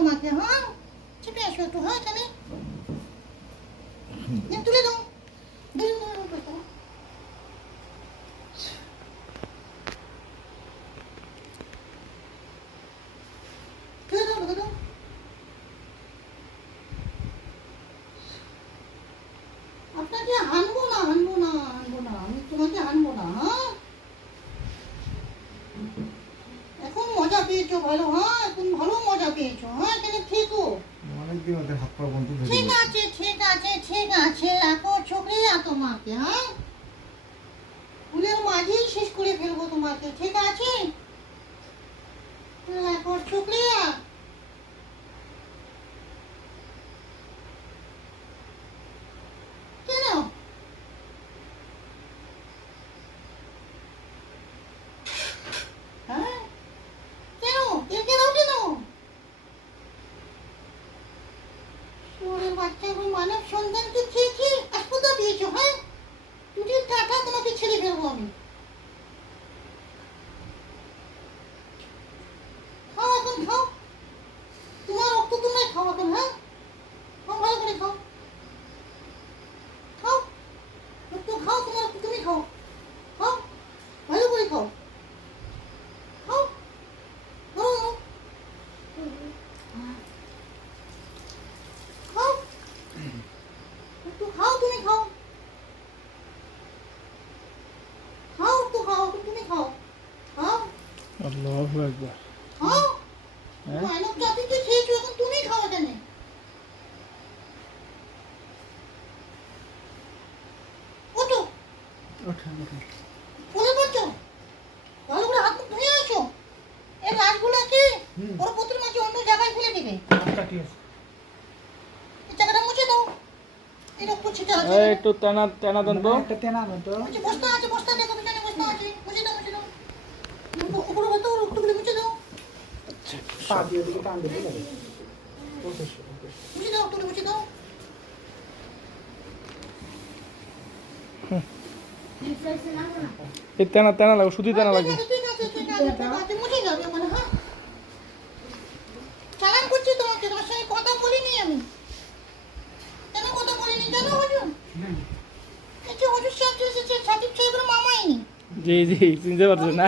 তোমাকে, হ্যাঁ চেপে আসো একটু, হ্যাঁ এখানে তুলে দাও, তুলে দাও, তুলে দাও, তুলে দাও। আপনাকে আনবো না, আনবো না, আনবো না, আমি তোমাকে আনবো না, হ্যাঁ এখন মজা পেয়েছো ভালো, হ্যাঁ এখন ভালো মজা পেয়েছো, হ্যাঁ এখানে থেকো। অনেকদিন ওদের হাত পা বন্ধ ধরে ঠিক আছে, ঠিক আছে, ঠিক আছে, রাখো শুক্রিয়া তোমাকে, হ্যাঁ ফুলের মাঝেই শেষ করে ফেলবো তোমাকে, ঠিক আছে রাখো শুক্রিয়া। কেন হ্যাঁ কেন কেন কেন শুয়োরের বাচ্চা এবং মানব সন্তানকে খেয়ে খেয়ে হাসপাতাল দিয়েছো, হ্যাঁ টুটির টাকা তোমাকে ছেড়ে ফেলবো আমি। খাও এখন খাও, তোমার রক্ত তোমায় খাও এখন, হ্যাঁ খাও ভালো করে খাও, খাও রক্ত খাও, তোমার রক্ত তুমি খাও, খাও ভালো করে খাও, খাও খাও খাও একটু খাও, তুমি খাও, খাও একটু খাও, তুমি খাও, খাও আল্লাহু আকবার। খাও হ্যাঁ মানব জাতিকে খেয়েছো, এখন তুমি খাও এখানে। ওঠো ওঠেন ওঠেন। বলে পারছো ভালো করে হাত মুখ ধুয়ে আসো, এই গাছগুলোকে ওর পুতুর মাঝে অন্য জায়গায় ফেলে দিবে, আচ্ছা ঠিক আছে। এই জায়গাটা মুছে দাও, এই রক্ত ছিটা আছে, এই একটু টানা টানা দেন তো। একটা তেনা আনো তো। আচ্ছা বস্তা দেখো পিছনে বস্তা আছে, মুছে দাও, মুছে দাও উপরে হতো রক্তগুলো মুছে দাও, পা দিয়ে দিকে টান দিতে লাগে। মুছে দাও তুলে মুছে দাও। এই টানা টানা লাগবে, শুধু টানা লাগবে। ঠিক আছে মুছে যাবে মানে, হ্যাঁ চালান করছি তোমাকে, তোমার সঙ্গে কথা বলিনি আমি, কেন কথা বলিনি জানো হুজুর, এই যে হুজুর সাহেব এসেছে সাকিব সাহেবের মামাই জি জি চিনতে পারছেন না?